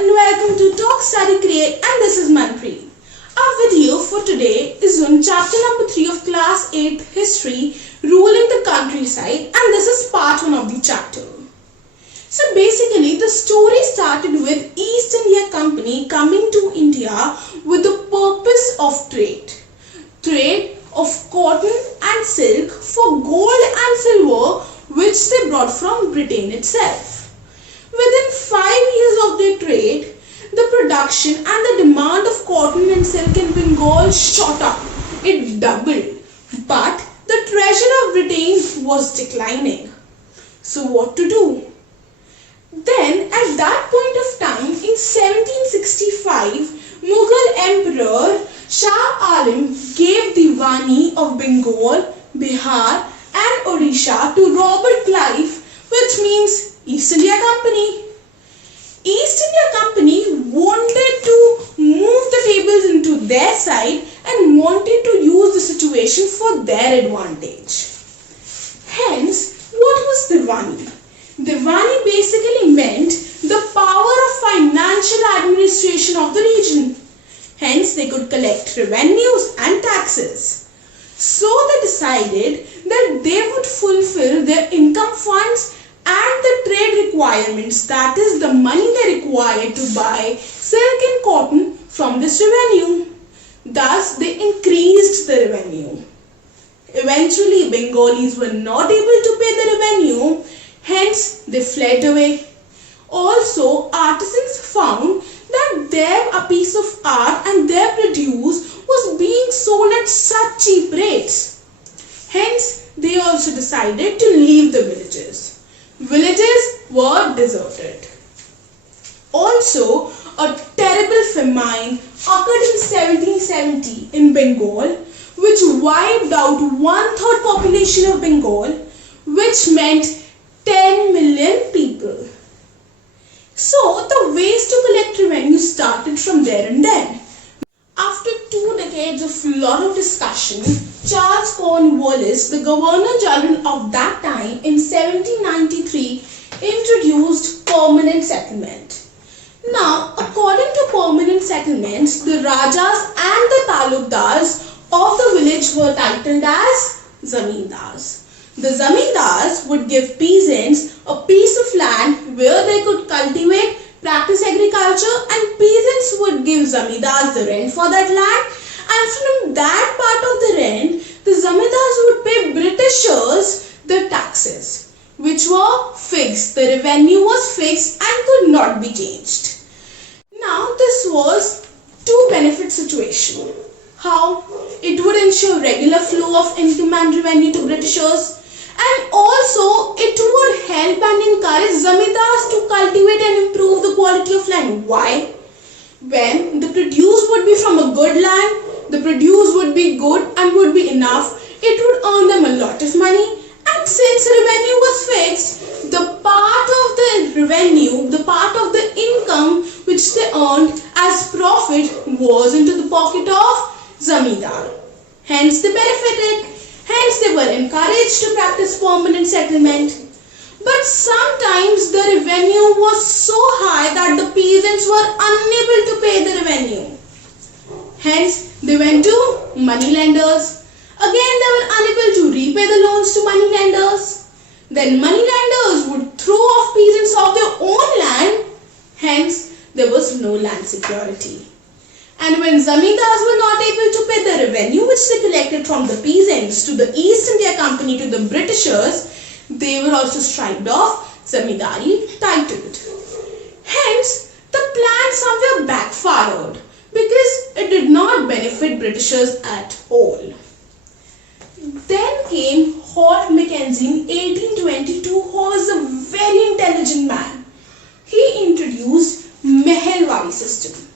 and welcome to Talk Study Create, and this is Manpreet. Our video for today is on chapter number 3 of class 8 history, ruling the countryside, and this is part 1 of the chapter. So basically the story started with East India Company coming to India with the purpose of trade of cotton and silk for gold and silver, which they brought from Britain itself. Within 5 years of their trade, the production and the demand of cotton and silk in Bengal shot up. It doubled. But the treasure of Britain was declining. So what to do? Then at that point of time, in 1765, Mughal Emperor Shah Alam gave the Diwani of Bengal, Bihar and Odisha to Robert Clive, which means East India Company. East India Company wanted to move the tables into their side and wanted to use the situation for their advantage. Hence, what was Diwani? Diwani basically meant the power of financial administration of the region. Hence, they could collect revenues and taxes. So they decided that they would fulfill their income funds and the trade requirements, that is the money they required to buy silk and cotton from this revenue. Thus, they increased the revenue. Eventually, Bengalis were not able to pay the revenue, hence they fled away. Also, artisans found that a piece of art and their produce was being sold at such cheap rates. Hence, they also decided to leave the villages. Villages were deserted. Also, a terrible famine occurred in 1770 in Bengal, which wiped out 1/3 population of Bengal, which meant 10 million people. So, the ways to collect revenue started from there and then. After 2 decades of lot of discussion, Charles Cornwallis, the Governor General of that time in 1793, introduced permanent settlement. Now, according to permanent settlements, the Rajas and the Talukdars of the village were titled as Zamindars. The Zamindars would give peasants a piece of land where they could cultivate, practice agriculture, and peasants would give Zamindars the rent for that land, and from that part of the rent, the Zamindars would pay Britishers the taxes, which were fixed. The revenue was fixed and could not be changed. Now, this was two benefit situation. How? It would ensure regular flow of income and revenue to Britishers, and also it would help and encourage Zamindars to cultivate and improve the quality of land. Why? When the produce would be from a good land, the produce would be good and would be enough, it would earn them a lot of money, and since revenue was fixed, the part of the revenue, the part of the income which they earned as profit was into the pocket of Zamindar. Hence they benefited. Hence they were encouraged to practice permanent settlement. But sometimes the revenue was so high that the peasants were unable to pay the revenue. Hence they went to moneylenders. Again they were unable to repay the loans to moneylenders. Then moneylenders would throw off peasants off their own land. Hence there was no land security. And when Zamindars were not able to pay the revenue which they collected from the peasants to the East India Company to the Britishers, they were also striped off Zamindari titled. Hence, the plan somewhere backfired because it did not benefit Britishers at all. Then came Hart Mackenzie in 1822, who was a very intelligent man. He introduced Meherwadi system.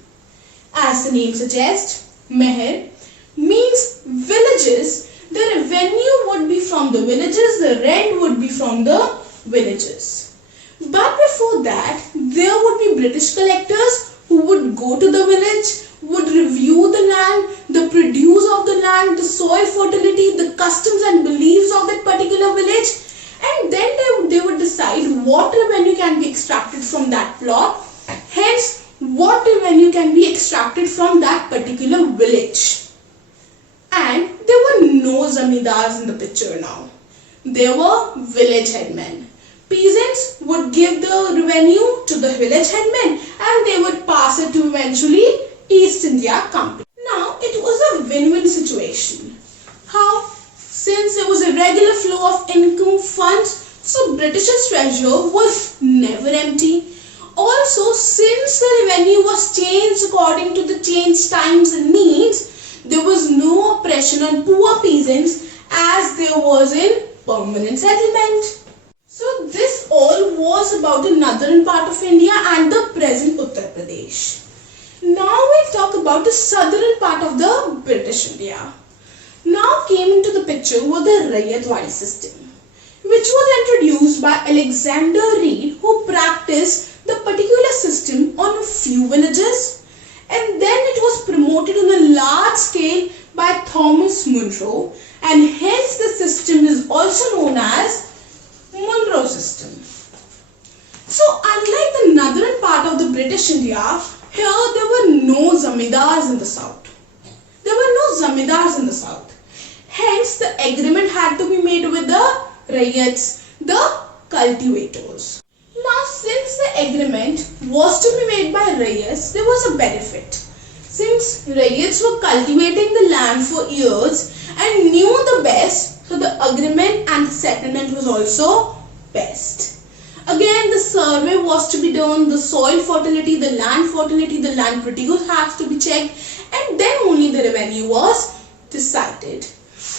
As the name suggests, Meher means villages. The revenue would be from the villages, the rent would be from the villages. But before that, there would be British collectors who would go to the village, would review the land, the produce of the land, the soil fertility, the customs and beliefs of that particular village, and then they would decide what revenue can be extracted from that plot. Hence, what revenue can be extracted from that particular village. And there were no zamindars in the picture now. There were village headmen. Peasants would give the revenue to the village headmen and they would pass it to eventually East India Company. Now it was a win-win situation. How? Since there was a regular flow of income funds, so British's treasure was never empty. Also, since the revenue was changed according to the changed times and needs, there was no oppression on poor peasants as there was in permanent settlement. So this all was about the northern part of India and the present Uttar Pradesh. Now we'll talk about the southern part of the British India. Now came into the picture was the Raiyatwadi system, which was introduced by Alexander Reed, who practiced the particular system on a few villages, and then it was promoted on a large scale by Thomas Munro, and hence the system is also known as Munro system. So unlike the northern part of the British India, here there were no zamindars in the south. There were no zamindars in the south. Hence the agreement had to be made with the Raiyats, the cultivators. Now since the agreement was to be made by Raiyats, there was a benefit. Since Raiyats were cultivating the land for years and knew the best, so the agreement and settlement was also best. Again, the survey was to be done, the soil fertility, the land produce has to be checked, and then only the revenue was decided.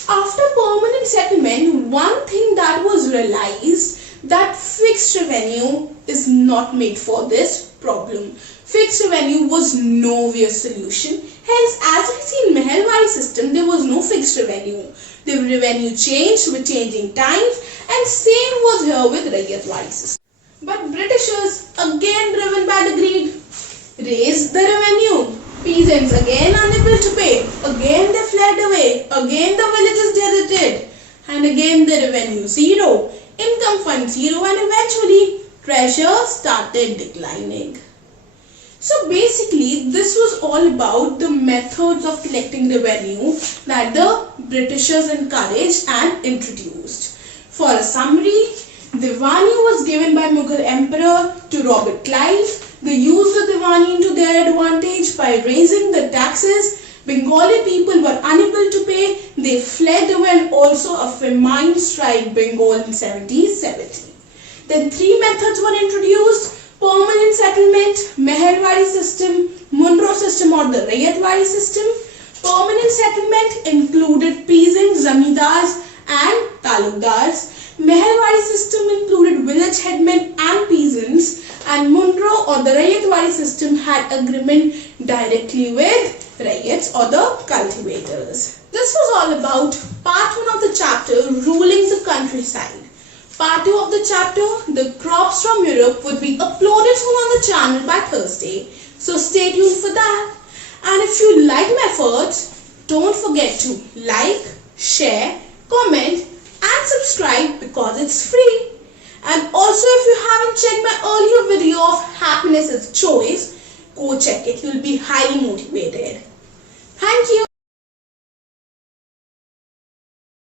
After permanent settlement, one thing that was realized that fixed revenue is not made for this problem. Fixed revenue was nowhere solution. Hence, as we see in Meherwadi system, there was no fixed revenue. The revenue changed with changing times, and same was here with Raiyatwadi system. But Britishers, again driven by the greed, raised the revenue. Peasants again unable to pay. Again they fled away. Again the villages deserted. And again the revenue zero. Income fund zero, and eventually treasure started declining. So basically this was all about the methods of collecting revenue that the Britishers encouraged and introduced. For a summary, Diwani was given by Mughal Emperor to Robert Clive. They used the Diwani into their advantage by raising the taxes. Bengali people were unable to pay. They fled away, and also a famine struck Bengal in 1770. Then three methods were introduced: permanent settlement, Meherwadi system, Munro system or the Raiyatwadi system. Permanent settlement included peasants, zamindars and talukdars. Meherwadi system included village headmen and peasants, and Munro or the Raiyatwadi system had agreement directly with Raiyats or the cultivators. This was all about part 1 of the chapter, ruling the countryside. Part 2 of the chapter, the crops from Europe, would be uploaded soon on the channel by Thursday. So stay tuned for that. And if you like my efforts, don't forget to like, share, comment and subscribe because it's free. And also, if you haven't checked my earlier video of Happiness is Choice, go check it. You'll be highly motivated. Thank you.